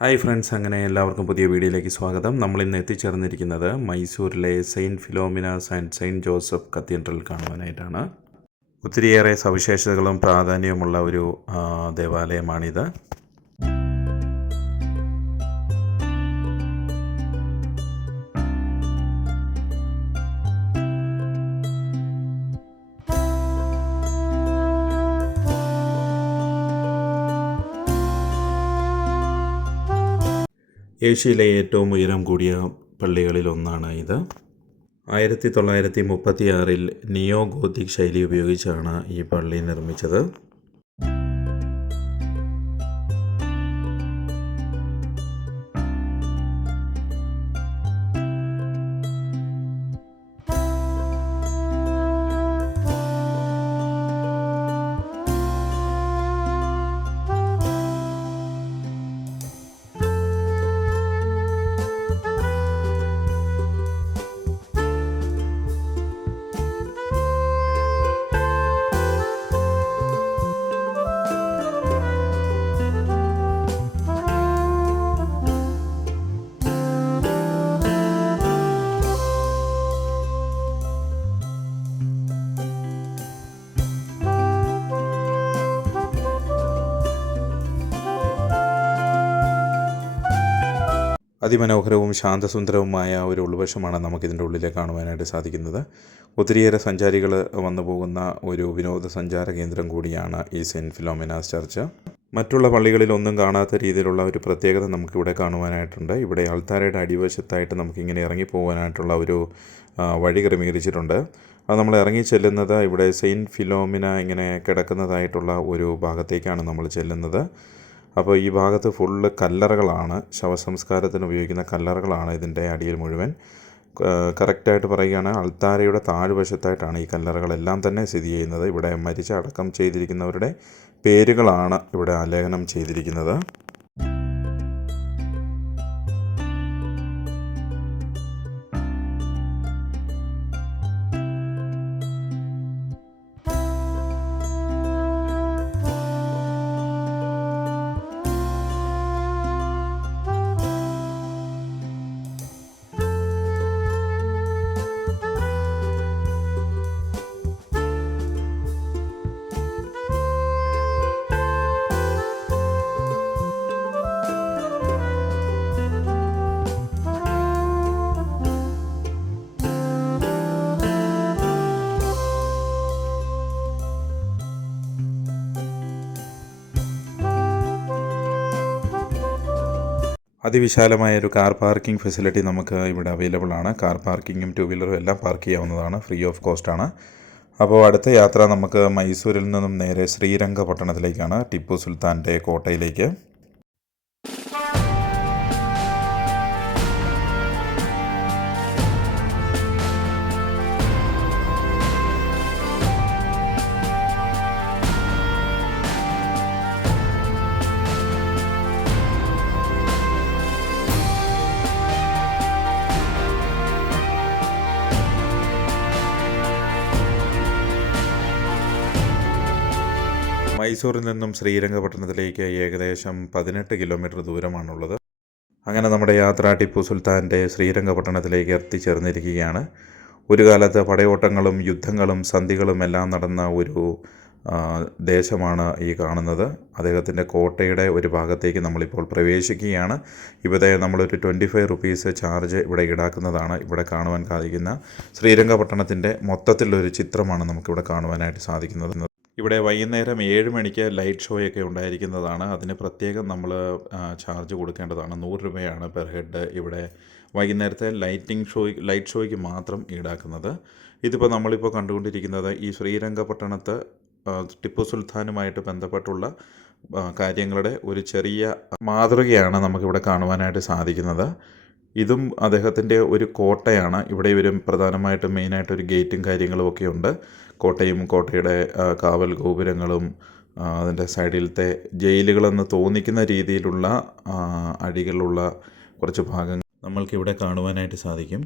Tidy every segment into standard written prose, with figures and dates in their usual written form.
Hi friends, അങ്ങനെ എല്ലാവർക്കും പുതിയ വീഡിയോയിലേക്ക് സ്വാഗതം. നമ്മളിന്ന് എത്തിച്ചേർന്നിരിക്കുന്നത് മൈസൂരിലെ saint Philomena's and saint Joseph cathedral കാണുവാനായിട്ടാണ്. ഒത്തിരിയേറെ സവിശേഷതകളും പ്രാധാന്യവുമുള്ള ഒരു ദേവാലയമാണിത്. ഏഷ്യയിലെ ഏറ്റവും ഉയരം കൂടിയ പള്ളികളിലൊന്നാണ് ഇത്. 1936 നിയോ ഗോത്തിക് ശൈലി ഉപയോഗിച്ചാണ് ഈ പള്ളി നിർമ്മിച്ചത്. അതിമനോഹരവും ശാന്തസുന്ദരവുമായ ഒരു ഉൾവശമാണ് നമുക്കിതിൻ്റെ ഉള്ളിലെ കാണുവാനായിട്ട് സാധിക്കുന്നത്. ഒത്തിരിയേറെ സഞ്ചാരികൾ വന്നു പോകുന്ന ഒരു വിനോദസഞ്ചാര കേന്ദ്രം കൂടിയാണ് ഈ സെയിൻറ്റ് ഫിലോമിനാസ് ചർച്ച്. മറ്റുള്ള പള്ളികളിലൊന്നും കാണാത്ത രീതിയിലുള്ള ഒരു പ്രത്യേകത നമുക്കിവിടെ കാണുവാനായിട്ടുണ്ട്. ഇവിടെ അൾത്താരയുടെ അടിവശത്തായിട്ട് നമുക്കിങ്ങനെ ഇറങ്ങിപ്പോകാനായിട്ടുള്ള ഒരു വഴി ക്രമീകരിച്ചിട്ടുണ്ട്. അത് നമ്മൾ ഇറങ്ങി ചെല്ലുന്നത് ഇവിടെ സെയിൻറ്റ് ഫിലോമിന ഇങ്ങനെ കിടക്കുന്നതായിട്ടുള്ള ഒരു ഭാഗത്തേക്കാണ് നമ്മൾ ചെല്ലുന്നത്. അപ്പോൾ ഈ ഭാഗത്ത് ഫുള്ള് കല്ലറകളാണ്, ശവസംസ്കാരത്തിന് ഉപയോഗിക്കുന്ന കല്ലറകളാണ് ഇതിൻ്റെ അടിയിൽ മുഴുവൻ. കറക്റ്റായിട്ട് പറയുകയാണ്, അൾത്താരയുടെ താഴ്വശത്തായിട്ടാണ് ഈ കല്ലറകളെല്ലാം തന്നെ സ്ഥിതി ചെയ്യുന്നത്. ഇവിടെ മരിച്ച അടക്കം ചെയ്തിരിക്കുന്നവരുടെ പേരുകളാണ് ഇവിടെ ആലേഖനം ചെയ്തിരിക്കുന്നത്. അതിവിശാലമായൊരു കാർ പാർക്കിംഗ് ഫെസിലിറ്റി നമുക്ക് ഇവിടെ അവൈലബിൾ ആണ്. കാർ പാർക്കിങ്ങും ടു വീലറും എല്ലാം പാർക്ക് ചെയ്യാവുന്നതാണ്, ഫ്രീ ഓഫ് കോസ്റ്റ് ആണ്. അപ്പോൾ അടുത്ത യാത്ര നമുക്ക് മൈസൂരിൽ നിന്നും നേരെ ശ്രീരംഗപട്ടണത്തിലേക്കാണ്, ടിപ്പു സുൽത്താൻ്റെ കോട്ടയിലേക്ക്. മൈസൂരിൽ നിന്നും ശ്രീരംഗപട്ടണത്തിലേക്ക് ഏകദേശം 18 കിലോമീറ്റർ ദൂരമാണുള്ളത്. അങ്ങനെ നമ്മുടെ യാത്ര ടിപ്പു സുൽത്താൻ്റെ ശ്രീരംഗപട്ടണത്തിലേക്ക് എത്തിച്ചേർന്നിരിക്കുകയാണ്. ഒരു കാലത്ത് പടയോട്ടങ്ങളും യുദ്ധങ്ങളും സന്ധികളും എല്ലാം നടന്ന ഒരു ദേശമാണ് ഈ കാണുന്നത്. അദ്ദേഹത്തിൻ്റെ കോട്ടയുടെ ഒരു ഭാഗത്തേക്ക് നമ്മളിപ്പോൾ പ്രവേശിക്കുകയാണ്. ഇവിടെ നമ്മളൊരു 25 റുപ്പീസ് ചാർജ് ഇവിടെ ഈടാക്കുന്നതാണ്. ഇവിടെ കാണുവാൻ സാധിക്കുന്ന ശ്രീരംഗപട്ടണത്തിൻ്റെ മൊത്തത്തിലൊരു ചിത്രമാണ് നമുക്കിവിടെ കാണുവാനായിട്ട് സാധിക്കുന്നത്. ഇവിടെ വൈകുന്നേരം 7 മണിക്ക് ലൈറ്റ് ഷോയൊക്കെ ഉണ്ടായിരിക്കുന്നതാണ്. അതിന് പ്രത്യേകം നമ്മൾ ചാർജ് കൊടുക്കേണ്ടതാണ്. 100 രൂപയാണ് പെർ ഹെഡ് ഇവിടെ വൈകുന്നേരത്തെ ലൈറ്റ് ഷോയ്ക്ക് മാത്രം ഈടാക്കുന്നത്. ഇതിപ്പോൾ നമ്മളിപ്പോൾ കണ്ടുകൊണ്ടിരിക്കുന്നത് ഈ ശ്രീരംഗപട്ടണത്ത് ടിപ്പു സുൽത്താനുമായിട്ട് ബന്ധപ്പെട്ടുള്ള കാര്യങ്ങളുടെ ഒരു ചെറിയ മാതൃകയാണ് നമുക്കിവിടെ കാണുവാനായിട്ട് സാധിക്കുന്നത്. ഇതും അദ്ദേഹത്തിൻ്റെ ഒരു കോട്ടയാണ്. ഇവിടെ ഇവരും പ്രധാനമായിട്ടും മെയിനായിട്ടൊരു ഗേറ്റും കാര്യങ്ങളും ഒക്കെ ഉണ്ട്. കോട്ടയും കോട്ടയുടെ കാവൽ ഗോപുരങ്ങളും അതിൻ്റെ സൈഡിലത്തെ ജയിലുകളെന്ന് തോന്നിക്കുന്ന രീതിയിലുള്ള അടികളുള്ള കുറച്ച് ഭാഗങ്ങൾ നമ്മൾക്കിവിടെ കാണുവാനായിട്ട് സാധിക്കും.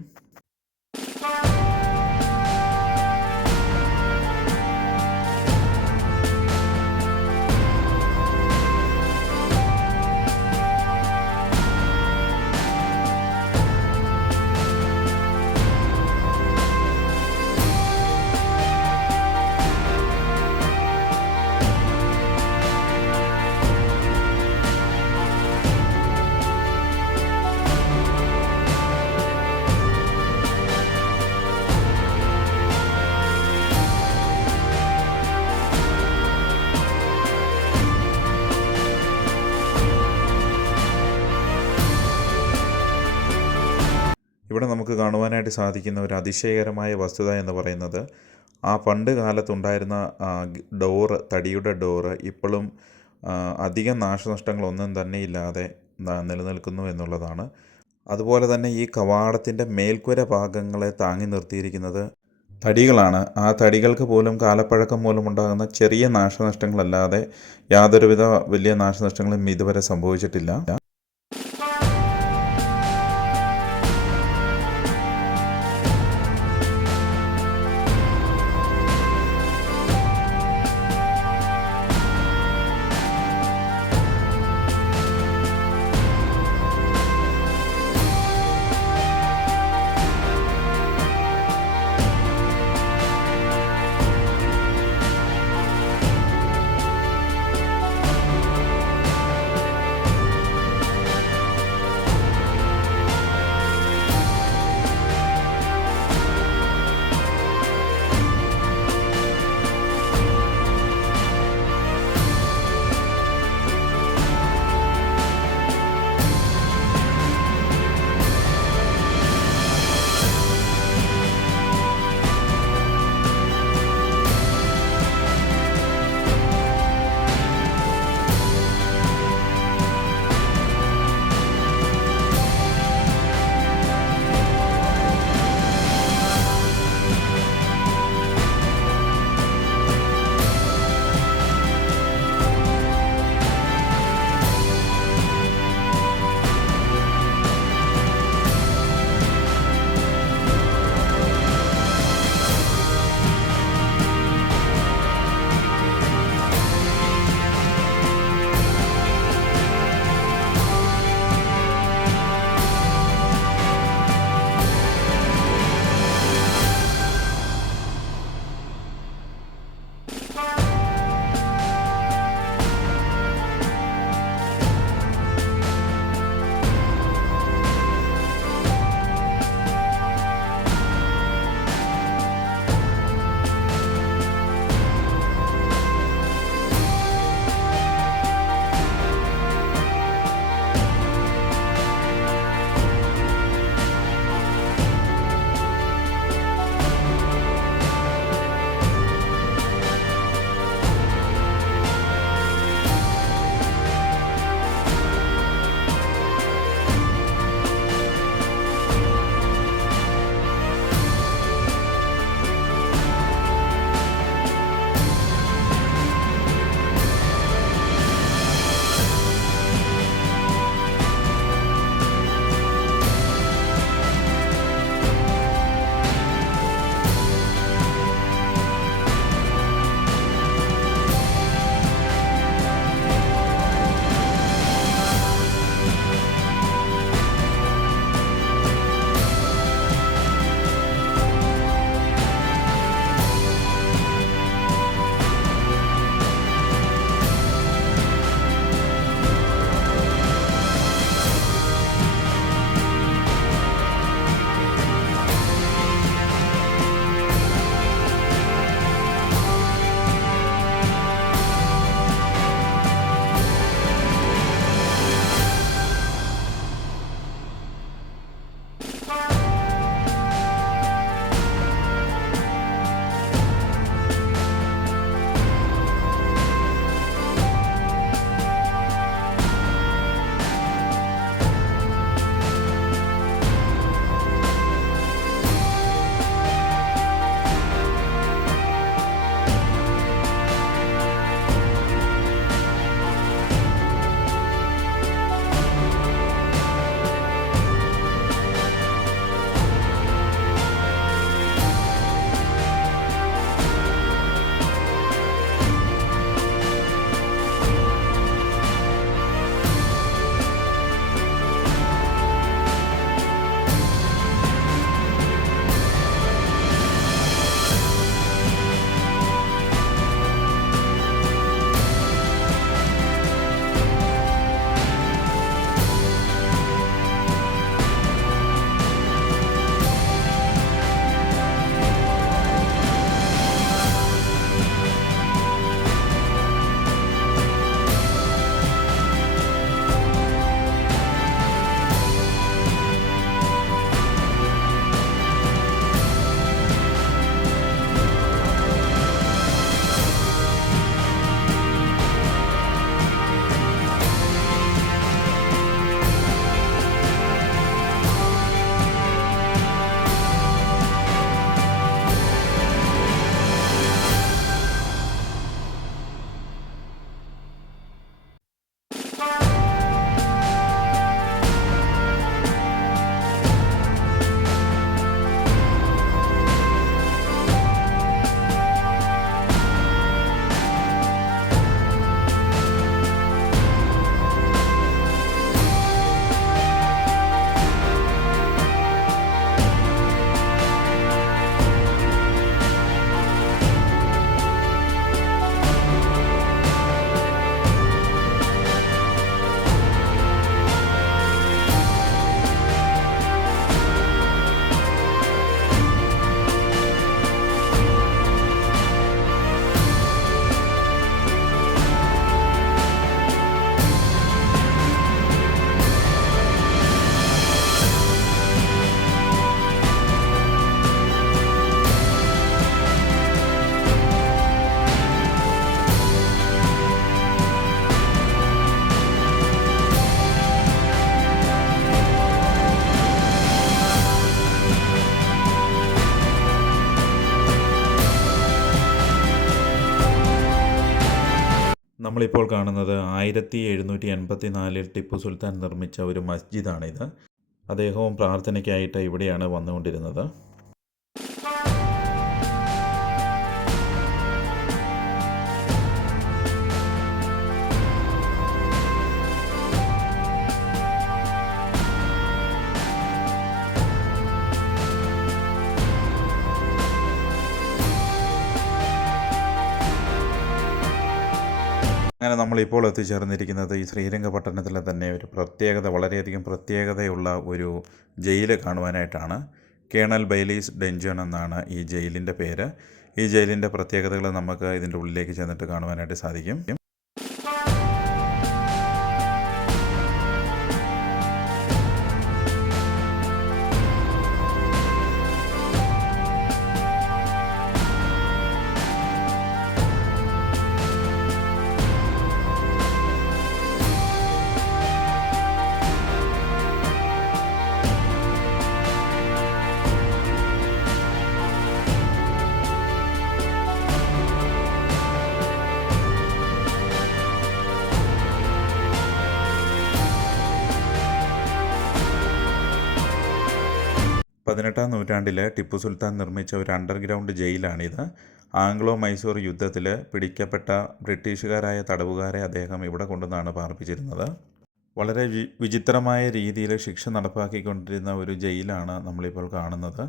ഇവിടെ നമുക്ക് കാണുവാനായിട്ട് സാധിക്കുന്ന ഒരു അതിശയകരമായ വസ്തുത എന്ന് പറയുന്നത് ആ പണ്ട് കാലത്തുണ്ടായിരുന്ന ഡോറ്, തടിയുടെ ഡോറ് ഇപ്പോഴും അധികം നാശനഷ്ടങ്ങളൊന്നും തന്നെ ഇല്ലാതെ നിലനിൽക്കുന്നു എന്നുള്ളതാണ്. അതുപോലെ തന്നെ ഈ കവാടത്തിൻ്റെ മേൽക്കൂര ഭാഗങ്ങളെ താങ്ങി നിർത്തിയിരിക്കുന്നത് തടികളാണ്. ആ തടികൾക്ക് പോലും കാലപ്പഴക്കം മൂലമുണ്ടാകുന്ന ചെറിയ നാശനഷ്ടങ്ങളല്ലാതെ യാതൊരുവിധ വലിയ നാശനഷ്ടങ്ങളും ഇതുവരെ സംഭവിച്ചിട്ടില്ല. നമ്മളിപ്പോൾ കാണുന്നത് 1784 ടിപ്പു സുൽത്താൻ നിർമ്മിച്ച ഒരു മസ്ജിദാണിത്. അദ്ദേഹവും പ്രാർത്ഥനയ്ക്കായിട്ട് ഇവിടെയാണ് വന്നുകൊണ്ടിരുന്നത്. അങ്ങനെ നമ്മളിപ്പോൾ എത്തിച്ചേർന്നിരിക്കുന്നത് ഈ ശ്രീരംഗപട്ടണത്തിലെ തന്നെ ഒരു വളരെയധികം പ്രത്യേകതയുള്ള ഒരു ജയിൽ കാണുവാനായിട്ടാണ്. കേണൽ ബെയ്ലീസ് ഡഞ്ചൺ എന്നാണ് ഈ ജയിലിൻ്റെ പേര്. ഈ ജയിലിൻ്റെ പ്രത്യേകതകൾ നമുക്ക് ഇതിൻ്റെ ഉള്ളിലേക്ക് ചെന്നിട്ട് കാണുവാനായിട്ട് സാധിക്കും. പതിനെട്ടാം നൂറ്റാണ്ടിൽ ടിപ്പു സുൽത്താൻ നിർമ്മിച്ച ഒരു അണ്ടർഗ്രൗണ്ട് ജയിലാണിത്. ആംഗ്ലോ മൈസൂർ യുദ്ധത്തിൽ പിടിക്കപ്പെട്ട ബ്രിട്ടീഷുകാരായ തടവുകാരെ അദ്ദേഹം ഇവിടെ കൊണ്ടുവന്നാണ് പാർപ്പിച്ചിരുന്നത്. വളരെ വിചിത്രമായ രീതിയിൽ ശിക്ഷ നടപ്പാക്കിക്കൊണ്ടിരുന്ന ഒരു ജയിലാണ് നമ്മളിപ്പോൾ കാണുന്നത്.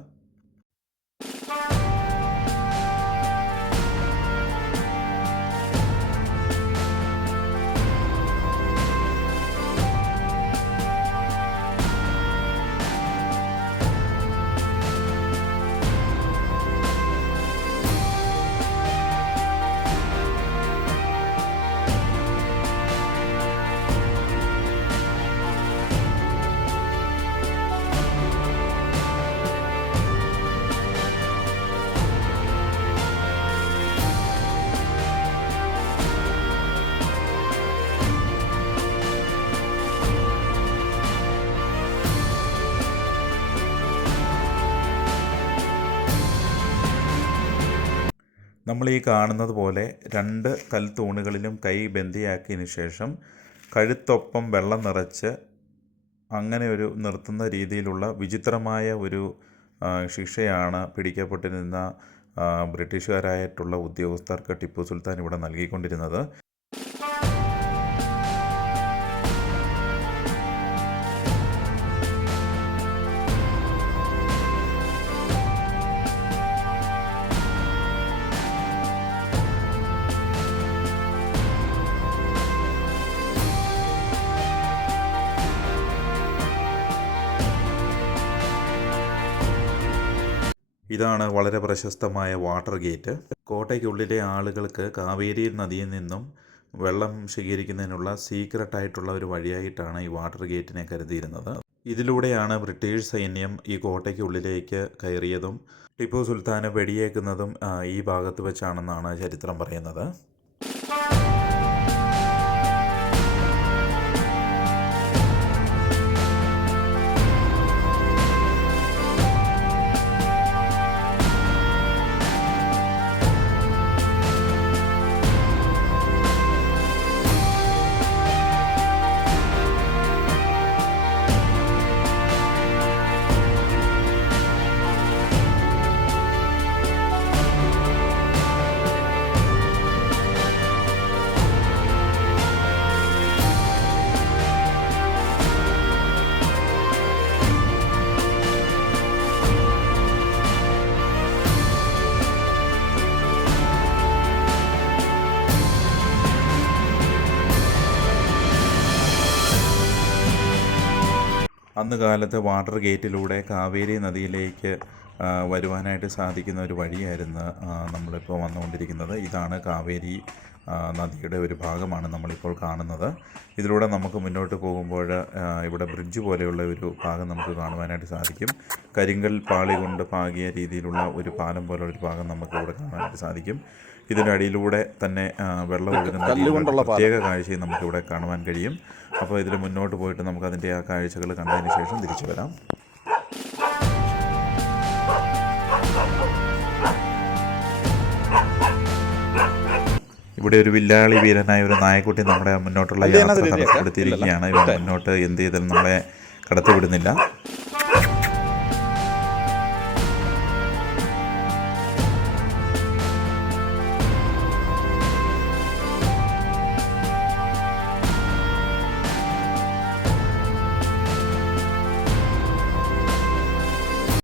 നമ്മൾ ഈ കാണുന്നത് പോലെ 2 കൽത്തൂണുകളിലും കൈ ബന്ദിയാക്കിയതിന് ശേഷം കഴുത്തൊപ്പം വെള്ളം നിറച്ച് അങ്ങനെ ഒരു നിർത്തുന്ന രീതിയിലുള്ള വിചിത്രമായ ഒരു ശിക്ഷയാണ് പിടിക്കപ്പെട്ടിരുന്ന ബ്രിട്ടീഷുകാരായിട്ടുള്ള ഉദ്യോഗസ്ഥർക്ക് ടിപ്പു സുൽത്താൻ ഇവിടെ നൽകിക്കൊണ്ടിരുന്നത്. ഇതാണ് വളരെ പ്രശസ്തമായ വാട്ടർ ഗേറ്റ്. കോട്ടയ്ക്കുള്ളിലെ ആളുകൾക്ക് കാവേരി നദിയിൽ നിന്നും വെള്ളം ശേഖരിക്കുന്നതിനുള്ള സീക്രട്ടായിട്ടുള്ള ഒരു വഴിയായിട്ടാണ് ഈ വാട്ടർ ഗേറ്റിനെ കരുതിയിരുന്നത്. ഇതിലൂടെയാണ് ബ്രിട്ടീഷ് സൈന്യം ഈ കോട്ടയ്ക്കുള്ളിലേക്ക് കയറിയതും ടിപ്പു സുൽത്താന് വെടിയേക്കുന്നതും ഈ ഭാഗത്ത് വെച്ചാണെന്നാണ് ചരിത്രം പറയുന്നത്. അന്ന് കാലത്ത് വാട്ടർ ഗേറ്റിലൂടെ കാവേരി നദിയിലേക്ക് വരുവാനായിട്ട് സാധിക്കുന്ന ഒരു വഴിയായിരുന്നു നമ്മളിപ്പോൾ വന്നുകൊണ്ടിരിക്കുന്നത്. ഇതാണ് കാവേരി നദിയുടെ ഒരു ഭാഗമാണ് നമ്മളിപ്പോൾ കാണുന്നത്. ഇതിലൂടെ നമുക്ക് മുന്നോട്ട് പോകുമ്പോൾ ഇവിടെ ബ്രിഡ്ജ് പോലെയുള്ള ഒരു ഭാഗം നമുക്ക് കാണുവാനായിട്ട് സാധിക്കും. കരിങ്കൽ പാളി കൊണ്ട് പാകിയ രീതിയിലുള്ള ഒരു പാലം പോലുള്ള ഒരു ഭാഗം നമുക്ക് ഇവിടെ കാണാനായിട്ട് സാധിക്കും. ഇതിൻ്റെ അടിയിലൂടെ തന്നെ വെള്ളം ഒഴുകുന്ന പ്രത്യേക കാഴ്ചയും നമുക്കിവിടെ കാണുവാൻ കഴിയും. അപ്പോൾ ഇതിൽ മുന്നോട്ട് പോയിട്ട് നമുക്കതിൻ്റെ ആ കാഴ്ചകൾ കണ്ടതിന് ശേഷം തിരിച്ചു വരാം. ഇവിടെ ഒരു വില്ലാളി വീരനായ ഒരു നായക്കുട്ടി നമ്മുടെ മുന്നോട്ടുള്ള യാത്ര തടസ്സപ്പെടുത്തിയിരിക്കുകയാണ്. ഇവർ മുന്നോട്ട് എന്ത് ചെയ്താലും നമ്മളെ കടത്തിവിടുന്നില്ല.